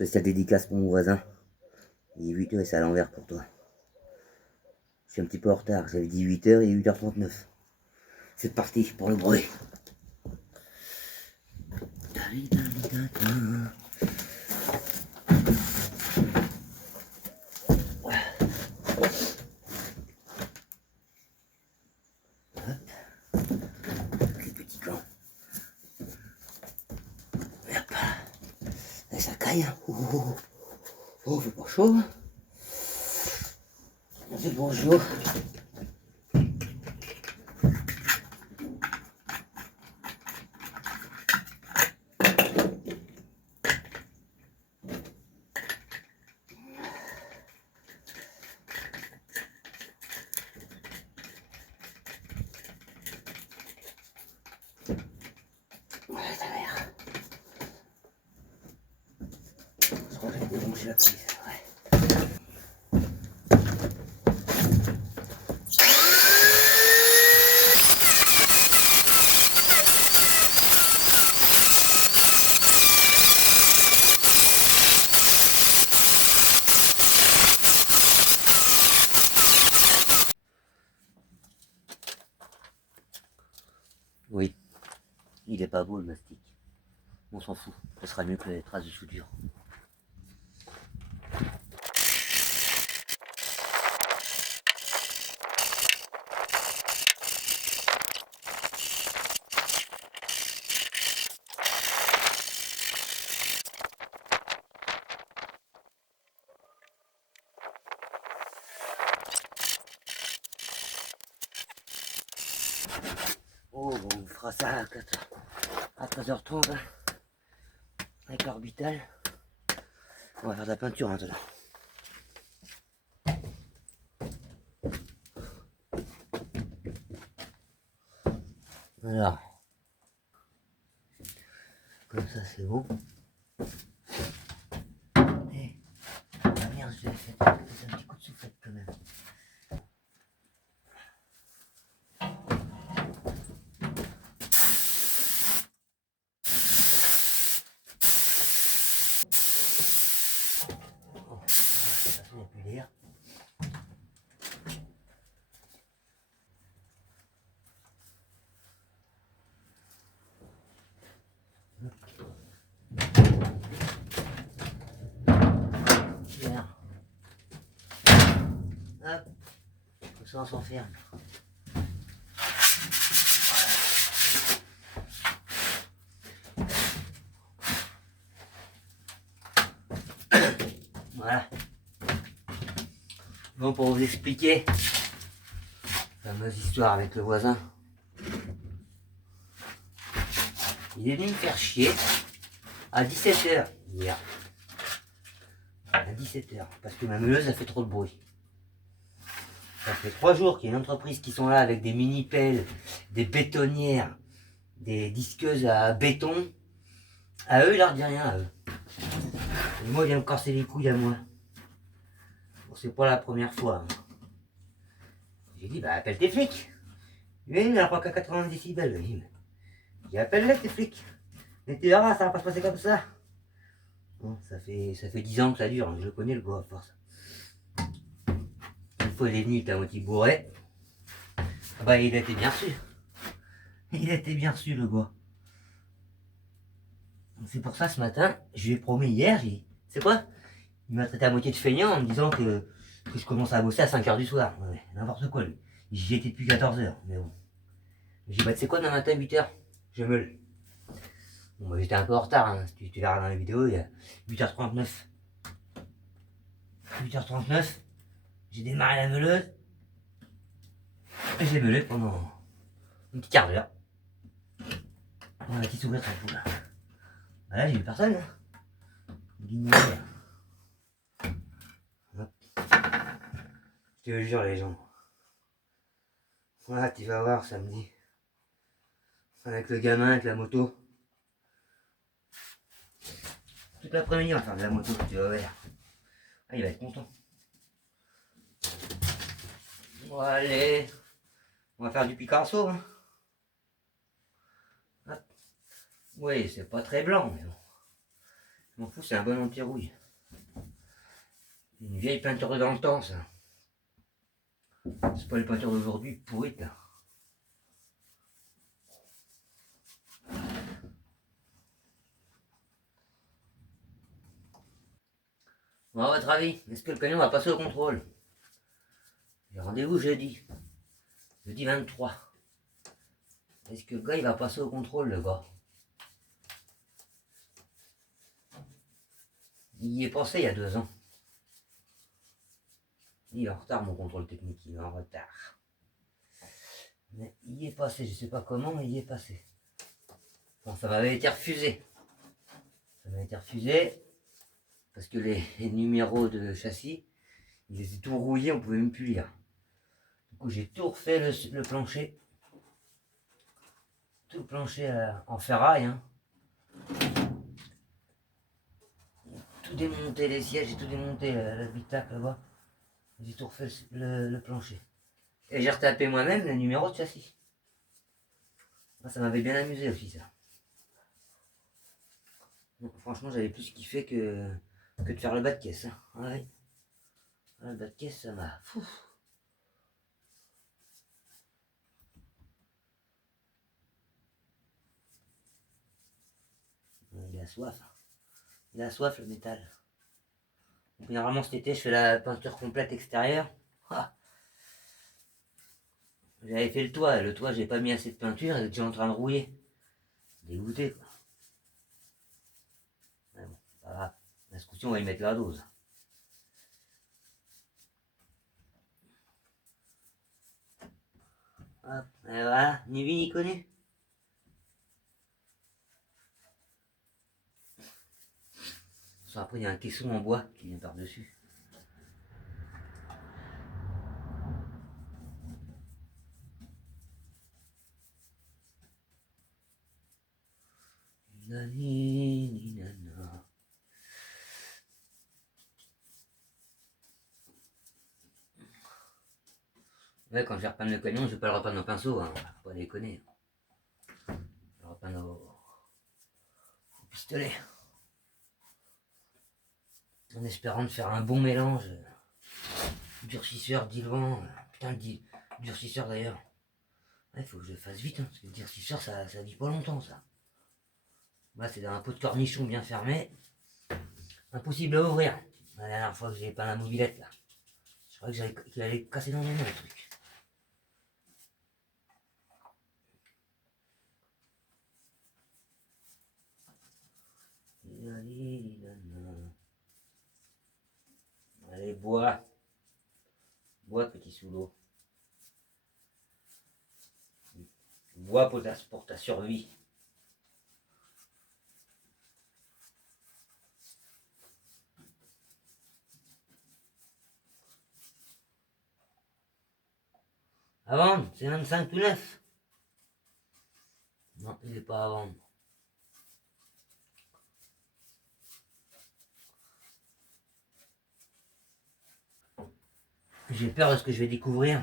Spécial dédicace pour mon voisin. Il est 8h et c'est à l'envers pour toi. Je suis un petit peu en retard, j'avais dit 8h et 8h39. C'est parti pour le bruit. Les petits camps. Hop. Et ça caille. Oh, fait pas chaud. C'est bonjour. Ouais, ta mère. Je crois que j'ai débranché la prise. Ouais. Oui, il est pas beau le mastic. On s'en fout, ce sera mieux que les traces de soudure. Oh, bon, on fera ça à 13h30 hein, avec l'orbital. On va faire de la peinture maintenant. Alors, comme ça c'est bon. Et, ah merde, je l'ai fait un petit coup de soufflette quand même. Oh, voilà, ça il n'y a plus d'air. Bien. Hop, comme ça on s'enferme. Voilà. Bon, pour vous expliquer la fameuse histoire avec le voisin. Il est venu me faire chier à 17h hier. À 17h, parce que ma meuleuse a fait trop de bruit. Ça fait 3 jours qu'il y a une entreprise qui sont là avec des mini-pelles, des bétonnières, des disqueuses à béton. À eux, il leur dit rien, à eux. Et moi, il vient me casser les couilles à moi. Bon, c'est pas la première fois. J'ai dit, bah appelle tes flics. Lui, il n'a pas qu'à 90 décibels. J'ai appelle-les tes flics. Mais tu verras, ça va pas se passer comme ça. Bon, ça fait 10 ans que ça dure, hein. Je le connais le gars à force. Une fois il est venu, il était à moitié bourré. Ah bah il a été bien reçu. Il a été bien reçu le gars. C'est pour ça ce matin, je lui ai promis hier, c'est quoi? Il m'a traité à moitié de feignant en me disant que je commence à bosser à 5h du soir. Ouais, n'importe quoi lui. J'y étais depuis 14h, mais bon. J'ai dit bah tu sais quoi demain matin 8h, je meule. Bon bah j'étais un peu en retard, hein. Si tu verras dans la vidéo, il y a 8h39. 8h39, j'ai démarré la meuleuse. Et je l'ai meulé pendant une petite quart d'heure. On a petit s'ouvrir son là. Bah là j'ai eu personne. Hein. Je te jure les gens. Voilà, tu vas voir samedi. Avec le gamin, avec la moto. Toute l'après-midi on va faire de la moto, tu vas voir. Ah, il va être content. Bon allez. On va faire du Picasso. Hein. Oui, c'est pas très blanc, mais bon. Je m'en fous, c'est un bon anti-rouille. Une vieille peinture dans le temps, ça. C'est pas les peintures d'aujourd'hui pourrites, là. Bon, à votre avis, est-ce que le camion va passer au contrôle? J'ai rendez-vous jeudi. Jeudi 23. Est-ce que le gars, il va passer au contrôle, le gars? Il y est passé il y a 2 ans. Il est en retard, mon contrôle technique, il est en retard. Mais il y est passé, je sais pas comment, mais il y est passé. Bon, ça m'avait été refusé. Ça m'avait été refusé parce que les numéros de châssis, ils étaient tout rouillés, on pouvait même plus lire. Du coup, j'ai tout refait le plancher. Tout le plancher en ferraille. Hein. Tout démonté les sièges, j'ai tout démonté l'habitacle là-bas. J'ai tout refait le plancher. Et j'ai retapé moi-même le numéro de châssis. Ça m'avait bien amusé aussi ça. Donc, franchement, j'avais plus kiffé que de faire le bas de caisse. Hein. Ouais. Le bas de caisse, ça m'a... Il a soif. Il a soif le métal. Donc, généralement cet été, je fais la peinture complète extérieure. Ah. J'avais fait le toit. Le toit, j'ai pas mis assez de peinture. Il est déjà en train de rouiller. Dégoûté quoi. Mais bon, pas grave. La ce coup-ci, on va y mettre la dose. Hop, et voilà, ni vu ni connu. Après, il y a un caisson en bois qui vient par-dessus. Ouais, quand je vais repeindre le camion, je vais pas le repeindre au pinceau, hein. Faut pas déconner. Je vais le repeindre au pistolet. En espérant de faire un bon mélange. Durcisseur, diluant. Putain, durcisseur d'ailleurs. Il faut que je le fasse vite, hein, parce que le durcisseur, ça vit pas longtemps, ça. Là, c'est dans un pot de cornichon bien fermé. Impossible à ouvrir. La dernière fois que j'ai peint la mobilette, là. Je croyais qu'il allait casser dans les mains, le truc. Allez, bois. Bois, petit sous l'eau. Bois pour ta survie. À vendre, c'est 25 tout neuf. Non, il n'est pas à vendre. J'ai peur de ce que je vais découvrir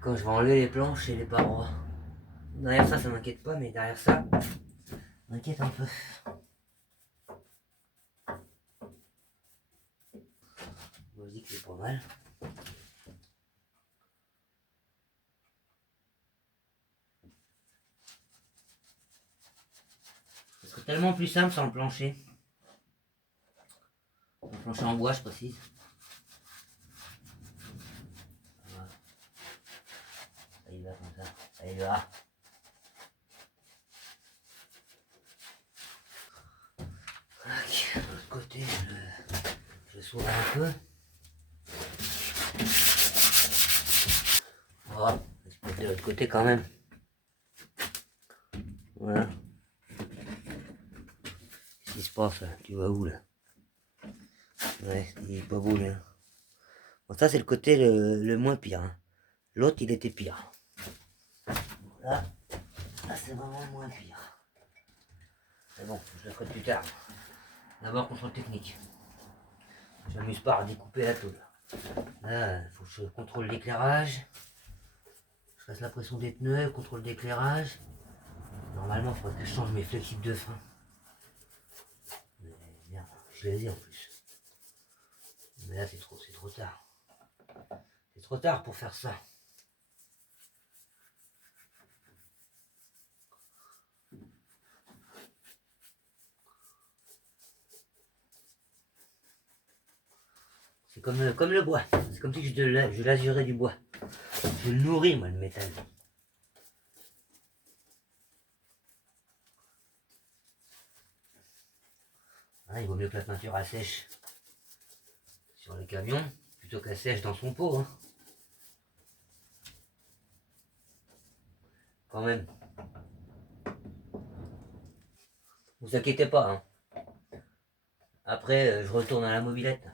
quand je vais enlever les planches et les parois. Derrière ça, ça m'inquiète pas, mais derrière ça, ça m'inquiète un peu. On se dit que c'est pas mal. Ce serait tellement plus simple sans le plancher. Le plancher en bois, je précise. Voilà. Ça y va comme ça. Ça y va. Ok, de l'autre côté, je s'ouvre un peu. Voilà, je peux de l'autre côté quand même. Voilà. Qu'est-ce qui se passe là? Tu vas où là? Ouais, il est pas beau là. Bon, ça c'est le côté le moins pire. Hein. L'autre il était pire. Là, c'est vraiment le moins pire. Mais bon, je le ferai plus tard. D'abord contrôle technique. Je m'amuse pas à découper la tôle. Là, il faut que je contrôle l'éclairage. Je fasse la pression des pneus, contrôle d'éclairage. Normalement, il faudrait que je change mes flexibles de frein. je les ai en plus. Mais là c'est trop tard. C'est trop tard pour faire ça. C'est comme le bois. C'est comme si je lasurais du bois. Je le nourris, moi, le métal. Ah, il vaut mieux que la peinture à sèche sur le camion plutôt qu'à sèche dans son pot. Hein. Quand même. Vous inquiétez pas. Hein. Après, je retourne à la mobilette.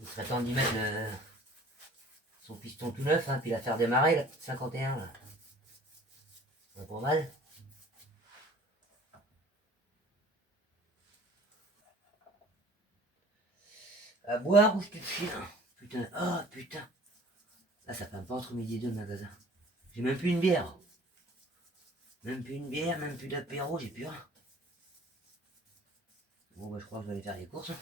Il serait temps d'y mettre son piston tout neuf, hein, puis la faire démarrer, la petite 51. Là. C'est pas mal. À boire ou je te file. Putain, oh putain. Là, ça peint pas entre midi et deux le magasin. J'ai même plus une bière. Même plus une bière, même plus d'apéro, j'ai plus rien. Bon, bah, je crois que je vais aller faire les courses.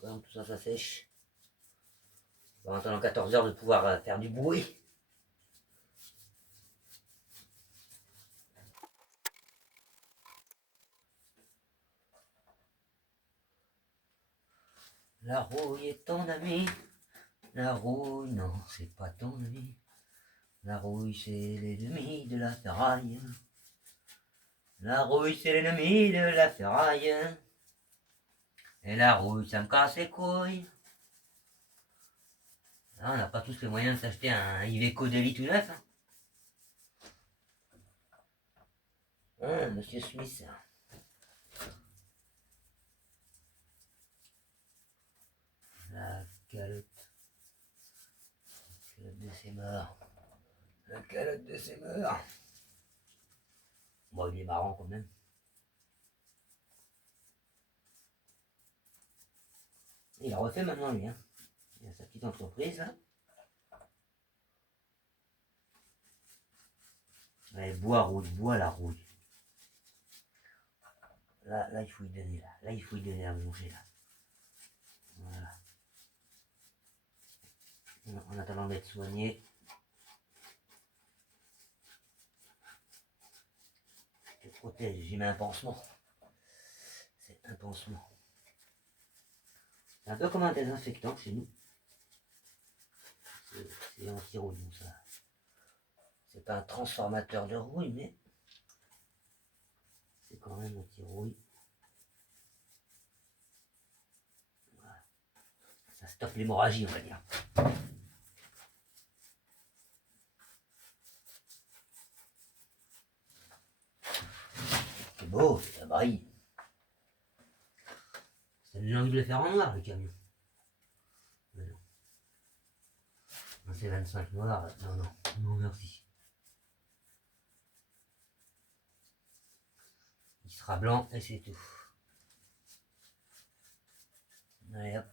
Quand tout ça, ça sèche. On va attendre 14 heures de pouvoir faire du bruit. La rouille est ton ami. La rouille, non, c'est pas ton ami. La rouille, c'est l'ennemi de la ferraille. La rouille, c'est l'ennemi de la ferraille. Et la rouille, ça me casse les couilles. Là, on n'a pas tous les moyens de s'acheter un Iveco Daily tout neuf. Hein. Ah, Monsieur Smith. La calotte. La calotte de ses morts. La calotte de ses morts. Bon, il est marrant quand même. Il a refait maintenant lui. Hein. Il a sa petite entreprise là. Allez, bois la rouille. Là, il faut y donner là. Là, il faut y donner à manger là. Voilà. En attendant d'être soigné. Je te protège, j'y mets un pansement. C'est un pansement. C'est un peu comme un désinfectant chez nous. C'est anti-rouille, ça. C'est pas un transformateur de rouille, mais c'est quand même anti-rouille. Voilà. Ça stoppe l'hémorragie, on va dire. C'est beau, ça brille. Ça me donne envie de le faire en noir, le camion. Mais non. C'est 25 noir. Non, merci. Il sera blanc et c'est tout. Allez hop.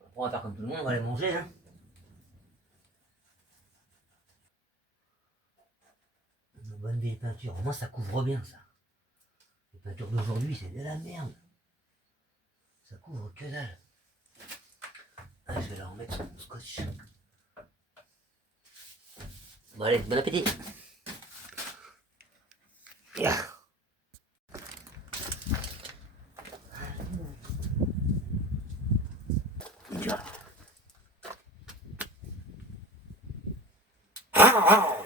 Après, on va faire comme tout le monde, on va les manger. Hein. Une bonne vieille peinture. Au moins, ça couvre bien ça. Les peintures d'aujourd'hui, c'est de la merde. Ça couvre que dalle. Ah, je vais leur remettre son scotch. Bon allez, bon appétit. Yeah. Ah, ah.